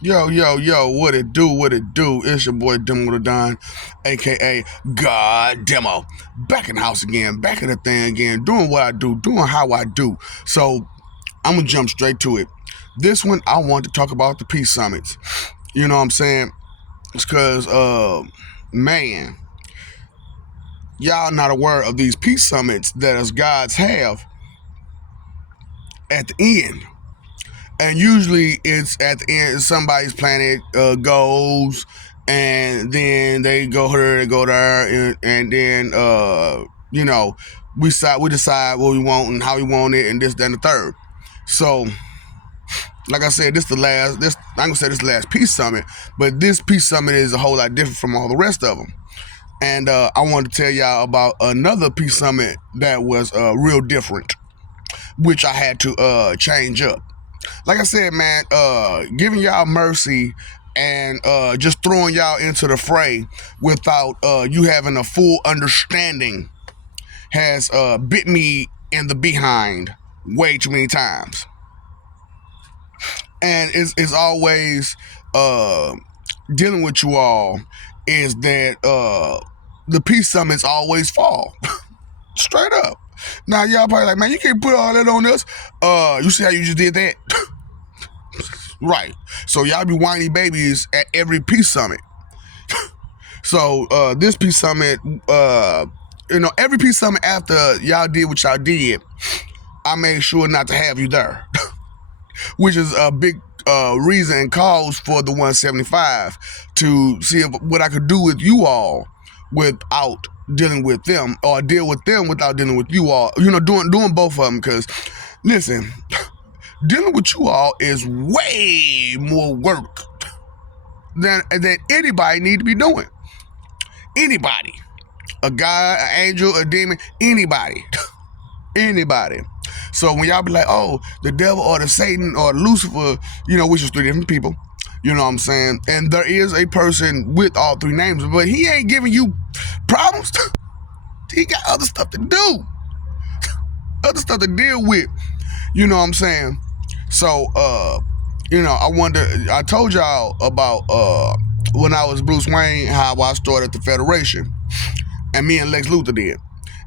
Yo, yo, yo, what it do, what it do? It's your boy Demo the Don, aka God Demo. Back in the house again, back in the thing again, doing what I do, doing how I do. So I'm gonna jump straight to it. This one I want to talk about the peace summits. You know what I'm saying? It's cause man, y'all not aware of these peace summits that us gods have at the end. And usually it's at the end somebody's planet goes, and then they go here, they go there, and then you know we decide what we want and how we want it, and this, then the third. So like I said, this I'm gonna say this last peace summit, but this peace summit is a whole lot different from all the rest of them. And I wanted to tell y'all about another peace summit that was real different, which I had to change up. Like I said, man, giving y'all mercy and just throwing y'all into the fray without you having a full understanding has bit me in the behind way too many times. And it's always dealing with you all is that the peace summits always fall. Straight up. Now y'all probably like, man, you can't put all that on us. You see how you just did that? Right. So y'all be whiny babies at every peace summit. So this peace summit, every peace summit after y'all did what y'all did, I made sure not to have you there, which is a big reason and cause for the 175 to see what I could do with you all without dealing with them, or deal with them without dealing with you all. Doing both of them, because listen, dealing with you all is way more work than anybody need to be doing. Anybody, a god, an angel, a demon, anybody, anybody. So when y'all be like, oh, the devil or the Satan or Lucifer, which is three different people, you know what I'm saying? And there is a person with all three names, but he ain't giving you problems. He got other stuff to do, other stuff to deal with. You know what I'm saying? So, I told y'all about when I was Bruce Wayne, how I started the Federation, and me and Lex Luthor did.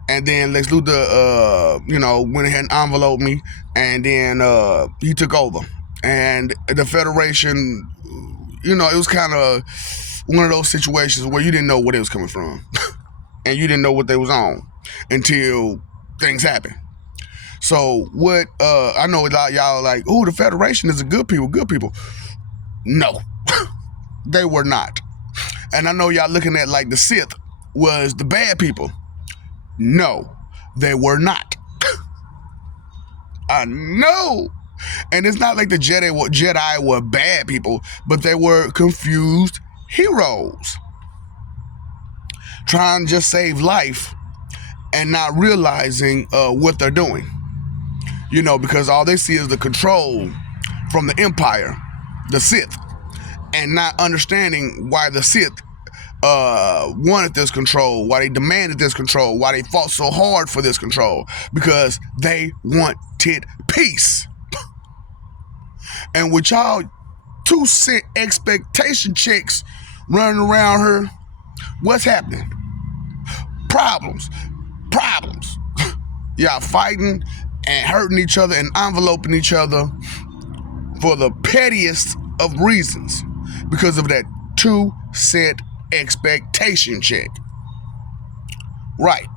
And then Lex Luthor, went ahead and enveloped me, and then he took over. And the Federation, it was kind of one of those situations where you didn't know where they was coming from, and you didn't know what they was on until things happened. So what I know a lot of y'all are like, oh, the Federation is a good people. No, they were not. And I know y'all looking at like the Sith was the bad people. No, they were not. I know. And it's not like the Jedi were bad people, but they were confused heroes trying to just save life and not realizing what they're doing. Because all they see is the control from the Empire, the Sith, and not understanding why the Sith wanted this control, why they demanded this control, why they fought so hard for this control, because they wanted peace. And with y'all 2-cent expectation checks running around here, what's happening? Problems. Y'all fighting and hurting each other and enveloping each other for the pettiest of reasons, because of that 2-cent expectation check. Right.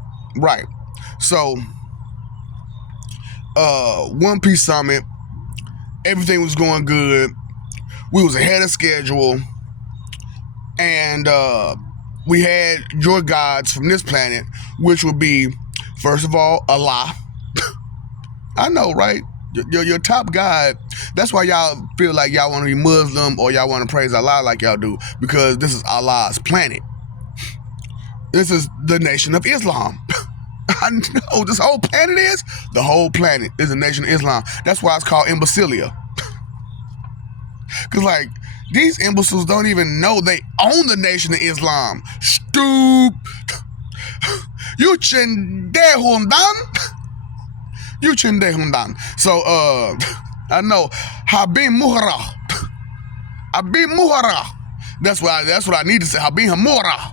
So One Piece Summit, everything was going good. We was ahead of schedule, and we had your gods from this planet, which would be, first of all, Allah. I know, right? Your top god. That's why y'all feel like y'all want to be Muslim or y'all want to praise Allah like y'all do, because this is Allah's planet. This is the nation of Islam. I know this whole planet is. The whole planet is the nation of Islam. That's why it's called imbecilia. Because, like, these imbeciles don't even know they own the nation of Islam. Stoop. You chendehundan. So, I know. Habim Muhara. Abi Muhara. That's what I need to say. Abi Hamura.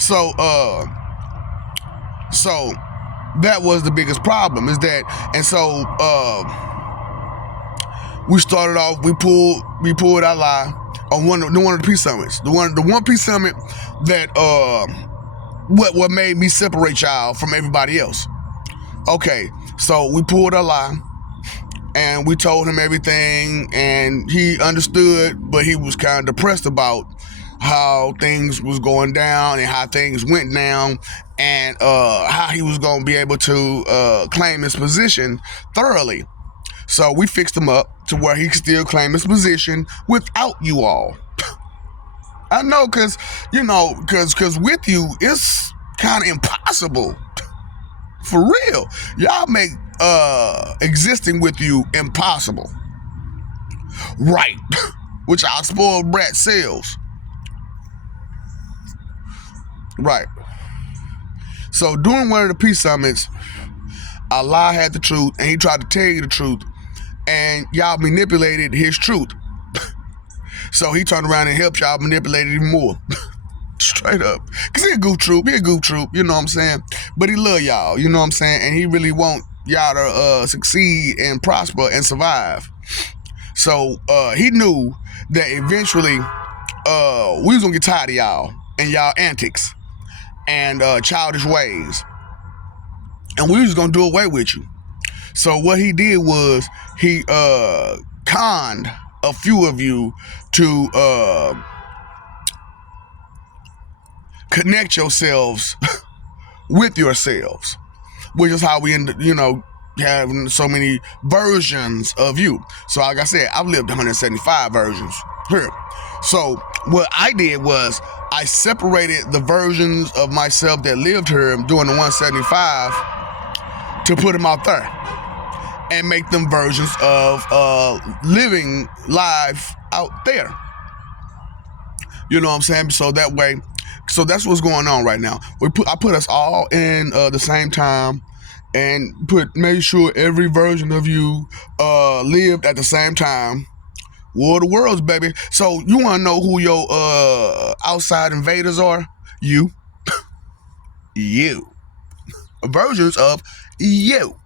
So so that was the biggest problem is that, and so we started off. We pulled our lie on one of the peace summits. The one peace summit that what made me separate y'all from everybody else. Okay, so we pulled our lie. And we told him everything, and he understood, but he was kind of depressed about how things was going down and how things went down, and how he was going to be able to claim his position thoroughly. So we fixed him up to where he could still claim his position without you all. I know, because with you, it's kind of impossible. For real. Y'all make existing with you impossible. Right. Which our spoiled brat sells. Right. So during one of the peace summits, Allah had the truth and he tried to tell you the truth, and y'all manipulated his truth. So he turned around and helped y'all manipulate it even more. Straight up. Because he a goof troop, you know what I'm saying? But he love y'all, you know what I'm saying? And he really want y'all to succeed and prosper and survive. So he knew that eventually we was going to get tired of y'all and y'all antics and childish ways. And we was going to do away with you. So what he did was he conned a few of you to connect yourselves with yourselves, which is how we end up, having so many versions of you. So like I said, I've lived 175 versions here. So what I did was I separated the versions of myself that lived here doing the 175 to put them out there and make them versions of living live out there. You know what I'm saying? So that way, so that's what's going on right now. I put us all in the same time and made sure every version of you lived at the same time. War of the worlds, baby. So you want to know who your outside invaders are? You. You. Versions of you.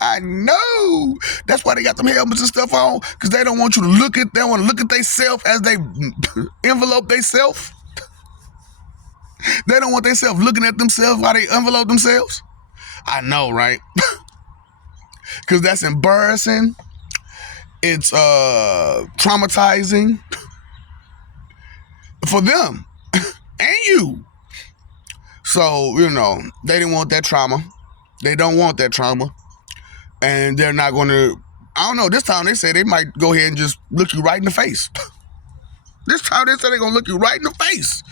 I know. That's why they got them helmets and stuff on, because they don't want you to look at. They want to look at themselves as they envelope themselves. They don't want themselves looking at themselves while they envelope themselves. I know, right? Because that's embarrassing. It's traumatizing for them and you. So, they didn't want that trauma. They don't want that trauma. And they're not going to, I don't know, this time they say they might go ahead and just look you right in the face. This time they say they're going to look you right in the face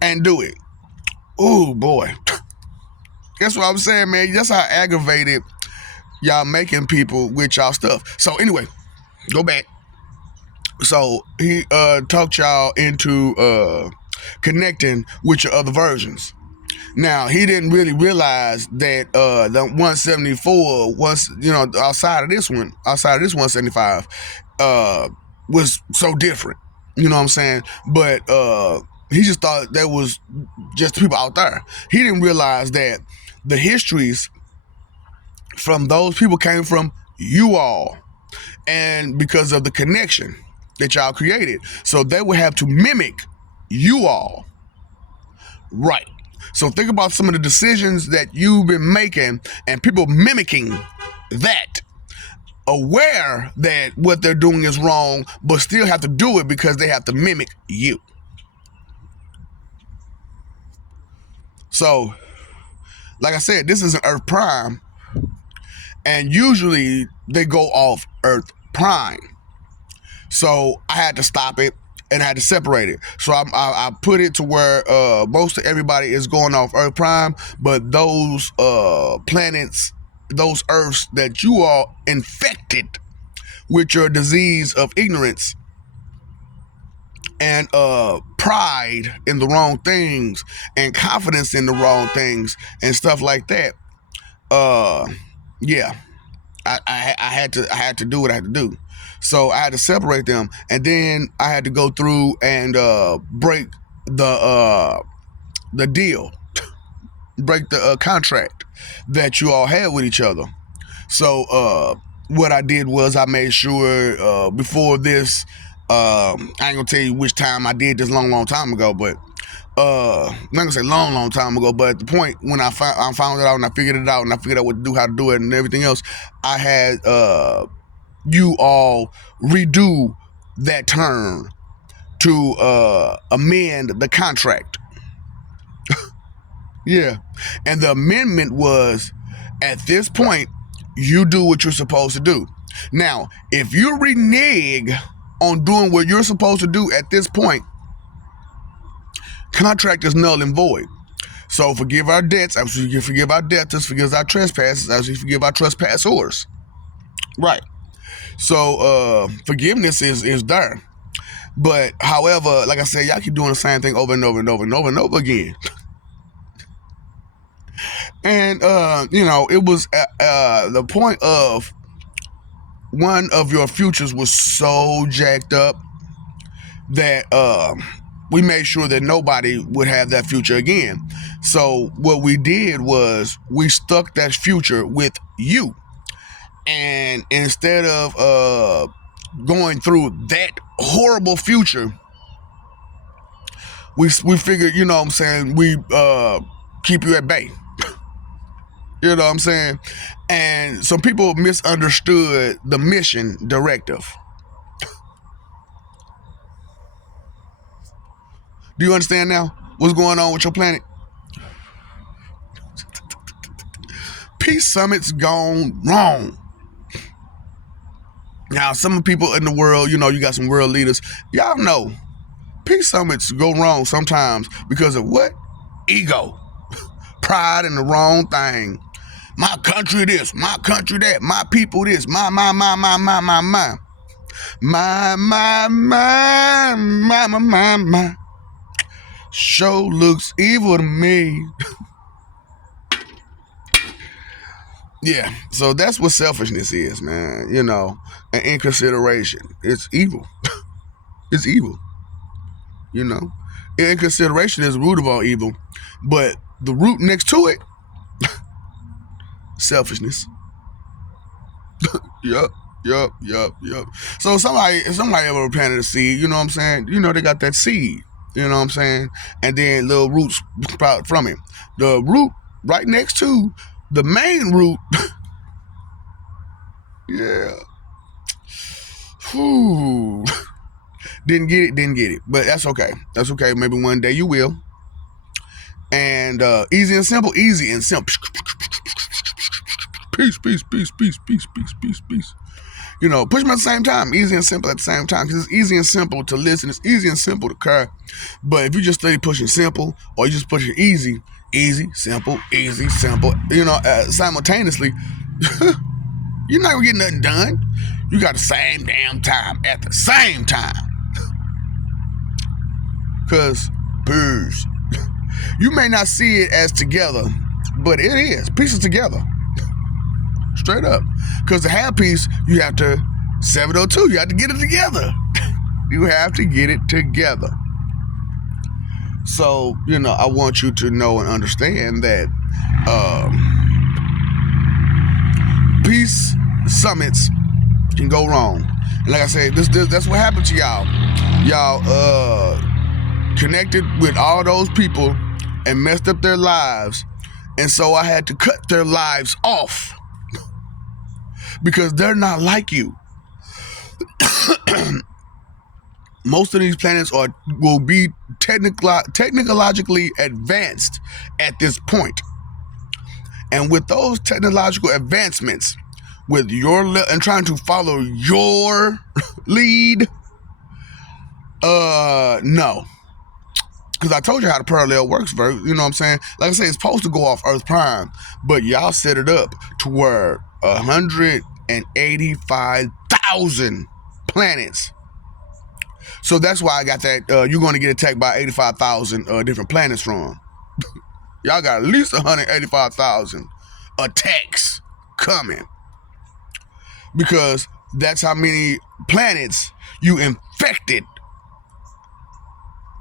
and do it. Oh, boy. That's what I'm saying, man. That's how aggravated y'all making people with y'all stuff. So anyway, go back. So he talked y'all into connecting with your other versions. Now, he didn't really realize that the 174 was, outside of this 175, was so different. You know what I'm saying? But he just thought there was just people out there. He didn't realize that the histories from those people came from you all. And because of the connection that y'all created. So they would have to mimic you all. Right. So think about some of the decisions that you've been making and people mimicking that, aware that what they're doing is wrong, but still have to do it because they have to mimic you. So, like I said, this is an Earth Prime, and usually they go off Earth Prime. So I had to stop it and I had to separate it. So I put it to where most of everybody is going off Earth Prime, but those planets, those Earths that you are infected with your disease of ignorance and pride in the wrong things and confidence in the wrong things and stuff like that. Yeah, I had to do what I had to do. So I had to separate them, and then I had to go through and break the deal, break the contract that you all had with each other. So what I did was I made sure before this, I ain't gonna tell you which time I did this long time ago, but I'm not gonna say long time ago, but at the point when I found it out and I figured it out and I figured out what to do, how to do it, and everything else, I had you all redo that term to amend the contract. Yeah, and the amendment was, at this point, you do what you're supposed to do. Now, if you renege on doing what you're supposed to do at this point, contract is null and void. So forgive our debts as we forgive our debtors, forgive our trespasses as we forgive our trespassors. Right. So forgiveness is there. But however, like I said, y'all keep doing the same thing over and over and over and over and over again. And it was the point of one of your futures was so jacked up that we made sure that nobody would have that future again. So what we did was we stuck that future with you. And instead of going through that horrible future, we figured, you know what I'm saying, we keep you at bay. You know what I'm saying? And some people misunderstood the mission directive. Do you understand now what's going on with your planet? Peace summits gone wrong. Now, some people in the world, you got some world leaders. Y'all know peace summits go wrong sometimes because of what? Ego. Pride in the wrong thing. My country this, my country that, my people this, my. Show looks evil to me. Yeah, so that's what selfishness is, man. And inconsideration. It's evil. It's evil. Inconsideration is the root of all evil, but the root next to it, selfishness. Yup. So somebody ever planted a seed, you know what I'm saying? They got that seed, you know what I'm saying? And then little roots sprout from it. The root right next to the main root. Yeah. Whew. Didn't get it. But that's okay. Maybe one day you will. And easy and simple. Peace. Push them at the same time. Easy and simple at the same time. Because it's easy and simple to listen. It's easy and simple to care. But if you just study pushing simple, or you just pushing easy, simple, simultaneously, you're not going to get nothing done. You got the same damn time at the same time. Because, peace. You may not see it as together, but it is. Pieces together. Straight up. Because to have peace, you have to 702. You have to get it together. You have to get it together. So, I want you to know and understand that peace summits can go wrong. And like I said, that's what happened to y'all. Y'all connected with all those people and messed up their lives. And so I had to cut their lives off. Because they're not like you. Most of these planets will be technologically advanced at this point. And with those technological advancements, with and trying to follow your lead, no. Because I told you how the parallel works, you know what I'm saying? Like I say, it's supposed to go off Earth Prime, but y'all set it up to where 185,000 planets. So that's why I got that. You're going to get attacked by 85,000 different planets from. Y'all got at least 185,000 attacks coming. Because That's how many planets you infected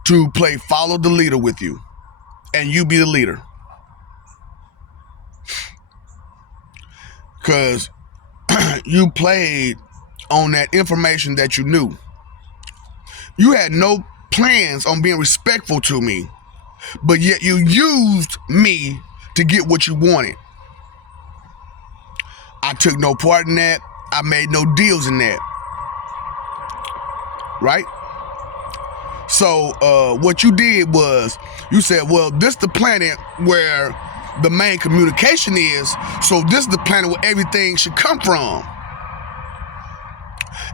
to play follow the leader with you, and you be the leader. Because you played on that information that you knew. You had no plans on being respectful to me, but yet you used me to get what you wanted. I took no part in that. I made no deals in that. Right? So what you did was you said, well, this is the planet where the main communication is, so this is the planet where everything should come from.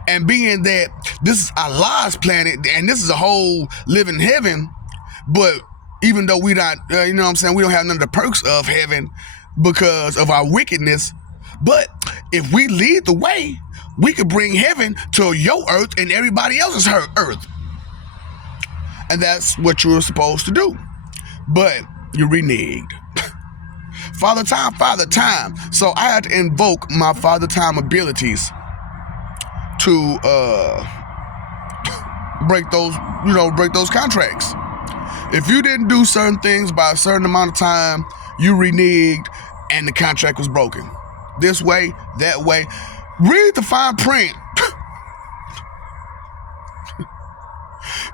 And being that this is Allah's planet and this is a whole living heaven, but even though we not, you know what I'm saying, we don't have none of the perks of heaven because of our wickedness, but if we lead the way, we could bring heaven to your earth and everybody else's earth. And that's what you were supposed to do. But you reneged. Father time. So I had to invoke my Father time abilities to break those contracts. If you didn't do certain things by a certain amount of time, you reneged and the contract was broken. This way, that way. Read the fine print.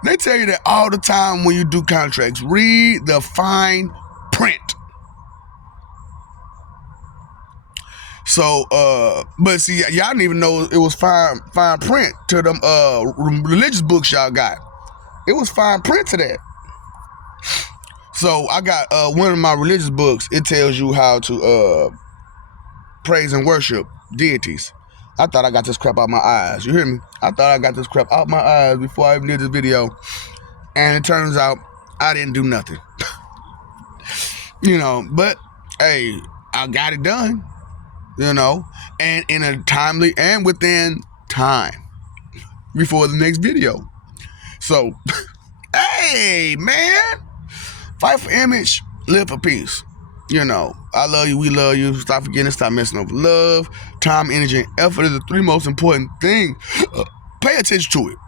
They tell you that all the time when you do contracts. Read the fine print. So, but see, y'all didn't even know it was fine print to them religious books y'all got. It was fine print to that. So I got one of my religious books. It tells you how to praise and worship deities. I thought I got this crap out my eyes. You hear me? I thought I got this crap out my eyes before I even did this video. And it turns out I didn't do nothing. But hey, I got it done. And in a timely and within time before the next video. So, hey, man, fight for image, live for peace. I love you, we love you. Stop forgetting, stop messing up. Love, time, energy, and effort is the three most important things. Pay attention to it.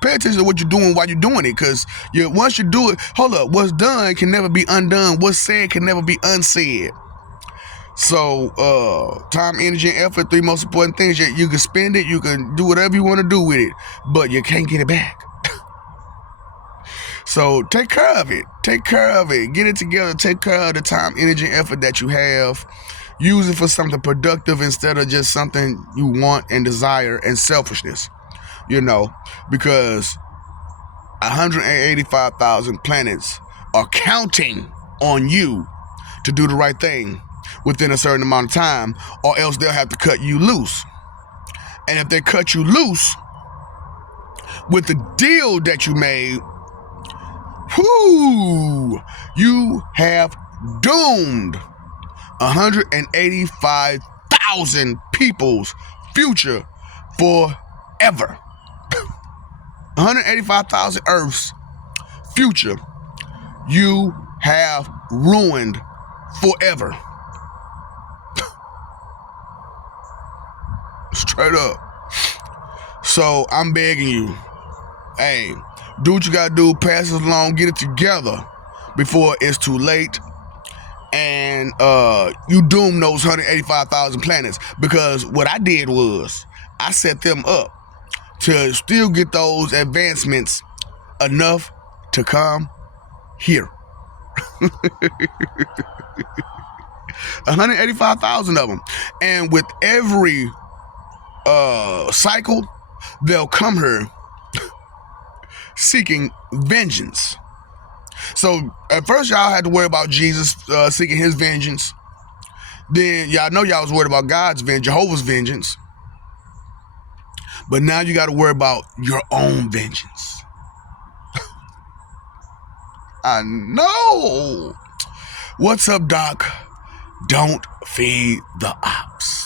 Pay attention to what you're doing while you're doing it, because once you do it, hold up, what's done can never be undone. What's said can never be unsaid. So, time, energy, and effort, three most important things. You can spend it, you can do whatever you want to do with it, but you can't get it back. So, take care of it. Take care of it. Get it together. Take care of the time, energy, and effort that you have. Use it for something productive instead of just something you want and desire and selfishness. Because 185,000 planets are counting on you to do the right thing within a certain amount of time, or else they'll have to cut you loose. And if they cut you loose with the deal that you made, you have doomed 185,000 people's future forever. 185,000 Earths future you have ruined forever. Straight up. So I'm begging you, hey, do what you gotta do, pass it along, get it together before it's too late. And you doom those 185,000 planets, because what I did was I set them up to still get those advancements enough to come here. 185,000 of them. And with every cycle, they'll come here seeking vengeance. So at first y'all had to worry about Jesus seeking his vengeance. Then y'all know y'all was worried about God's vengeance, Jehovah's vengeance. But now you got to worry about your own vengeance. I know. What's up, Doc? Don't feed the ops.